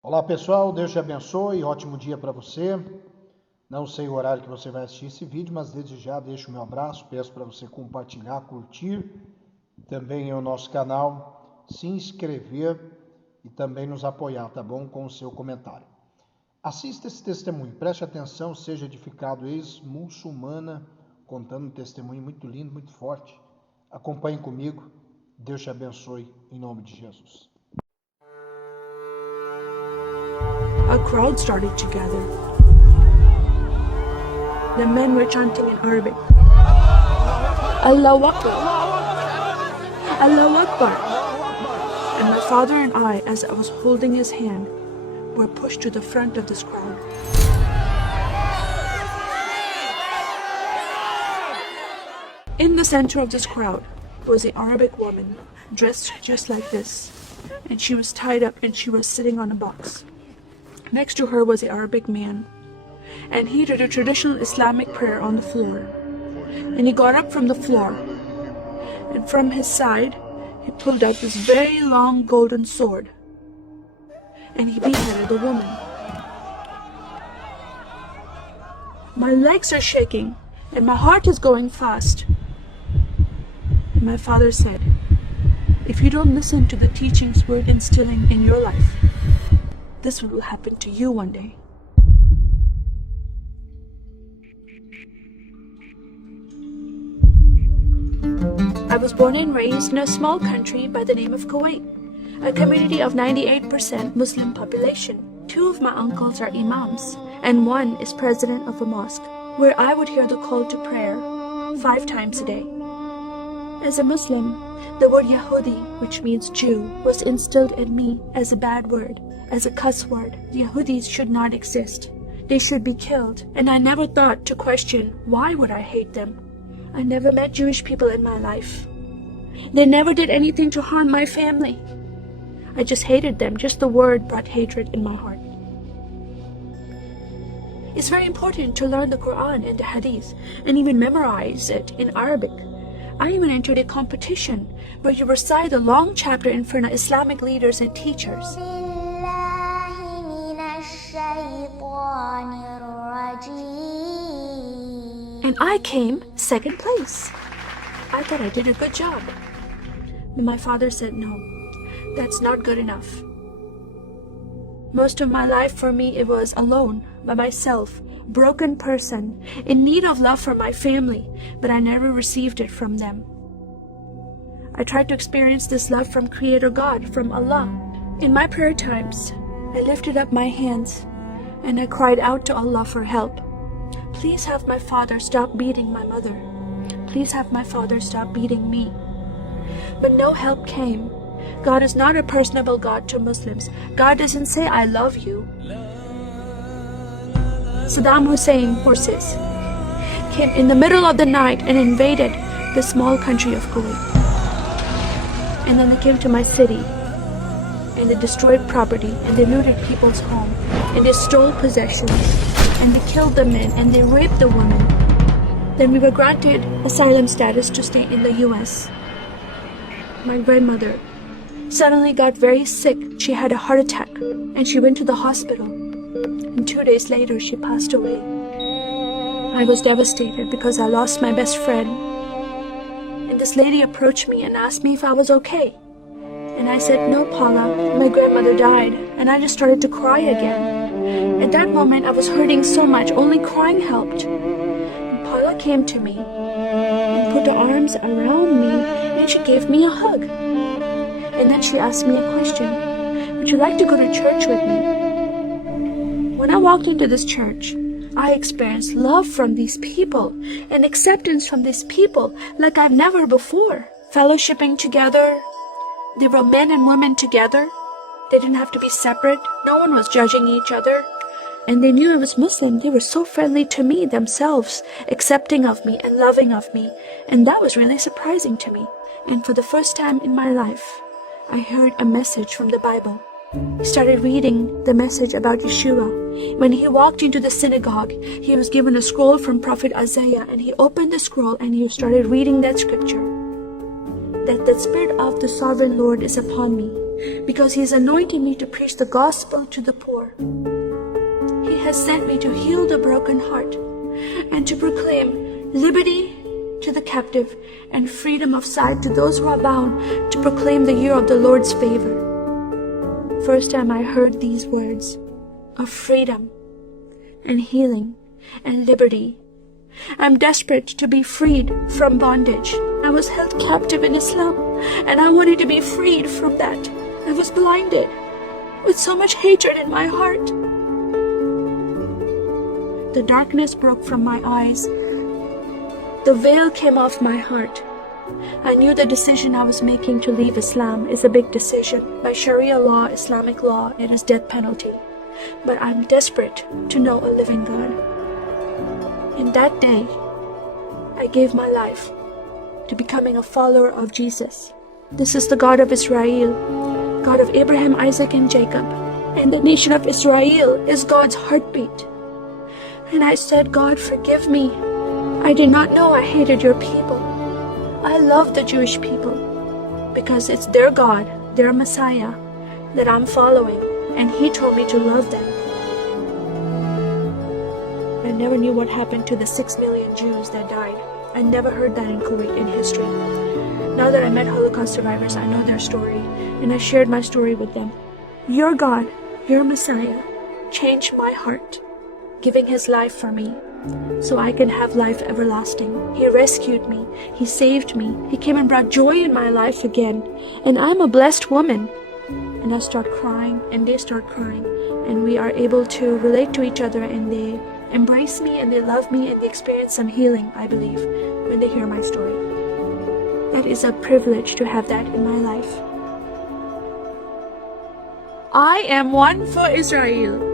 Olá pessoal, Deus te abençoe, ótimo dia para você. Não sei o horário que você vai assistir esse vídeo, mas desde já deixo o meu abraço, peço para você compartilhar, curtir também o nosso canal, se inscrever e também nos apoiar, tá bom? Com o seu comentário. Assista esse testemunho, preste atenção, seja edificado. Ex-Muçulmana, contando um testemunho muito lindo, muito forte. Acompanhe comigo, Deus te abençoe, em nome de Jesus. A crowd started to gather. The men were chanting in Arabic, Allahu Akbar, Allahu Akbar. And my father and I, as I was holding his hand, were pushed to the front of this crowd. In the center of this crowd was an Arabic woman, dressed just like this, and she was tied up and she was sitting on a box. Next to her was an Arabic man, and he did a traditional Islamic prayer on the floor. And he got up from the floor, and from his side, he pulled out this very long golden sword, and he beheaded the woman. My legs are shaking, and my heart is going fast. And my father said, if you don't listen to the teachings we're instilling in your life, this will happen to you one day. I was born and raised in a small country by the name of Kuwait, a community of 98% Muslim population. 2 of my uncles are imams, and 1 is president of a mosque, where I would hear the call to prayer 5 times a day. As a Muslim, the word Yahudi, which means Jew, was instilled in me as a bad word, as a cuss word. Yahudis should not exist. They should be killed. And I never thought to question, why would I hate them? I never met Jewish people in my life. They never did anything to harm my family. I just hated them. Just the word brought hatred in my heart. It's very important to learn the Quran and the Hadith, and even memorize it in Arabic. I even entered a competition where you recite a long chapter in front of Islamic leaders and teachers. And I came 2nd place. I thought I did a good job. But my father said, no, that's not good enough. Most of my life for me, it was alone, by myself, broken person, in need of love from my family, but I never received it from them. I tried to experience this love from Creator God, from Allah. In my prayer times, I lifted up my hands and I cried out to Allah for help. Please have my father stop beating my mother. Please have my father stop beating me. But no help came. God is not a personable God to Muslims. God doesn't say, I love you. Saddam Hussein forces came in the middle of the night and invaded the small country of Kuwait. And then they came to my city, and they destroyed property, and they looted people's home, and they stole possessions, and they killed the men, and they raped the women. Then we were granted asylum status to stay in the US. My grandmother suddenly got very sick. She had a heart attack, and she went to the hospital. And 2 days later, she passed away. I was devastated because I lost my best friend. And this lady approached me and asked me if I was okay. And I said, no, Paula, my grandmother died. And I just started to cry again. At that moment, I was hurting so much, only crying helped. And Paula came to me and put her arms around me, and she gave me a hug. And then she asked me a question. Would you like to go to church with me? When I walked into this church, I experienced love from these people and acceptance from these people like I've never before. Fellowshipping together. They were men and women together. They didn't have to be separate. No one was judging each other. And they knew I was Muslim. They were so friendly to me themselves, accepting of me and loving of me. And that was really surprising to me. And for the first time in my life, I heard a message from the Bible. He started reading the message about Yeshua. When he walked into the synagogue, he was given a scroll from Prophet Isaiah, and he opened the scroll and he started reading that scripture. That the Spirit of the Sovereign Lord is upon me, because He has anointed me to preach the gospel to the poor. He has sent me to heal the broken heart and to proclaim liberty to the captive and freedom of sight to those who are bound, to proclaim the year of the Lord's favor. First time I heard these words of freedom and healing and liberty. I'm desperate to be freed from bondage. I was held captive in Islam, and I wanted to be freed from that. I was blinded with so much hatred in my heart. The darkness broke from my eyes. The veil came off my heart. I knew the decision I was making to leave Islam is a big decision. By Sharia law, Islamic law, it is death penalty. But I'm desperate to know a living God. In that day, I gave my life to becoming a follower of Jesus. This is the God of Israel, God of Abraham, Isaac, and Jacob. And the nation of Israel is God's heartbeat. And I said, God, forgive me. I did not know I hated your people. I love the Jewish people because it's their God, their Messiah, that I'm following. And He told me to love them. I never knew what happened to the 6 million Jews that died. I never heard that in Kuwait in history. Now that I met Holocaust survivors, I know their story, and I shared my story with them. Your God, your Messiah, changed my heart, giving His life for me, so I can have life everlasting. He rescued me. He saved me. He came and brought joy in my life again. And I'm a blessed woman. And I start crying, and they start crying, and we are able to relate to each other, and they embrace me, and they love me, and they experience some healing, I believe, when they hear my story. That is a privilege to have that in my life. I am one for Israel.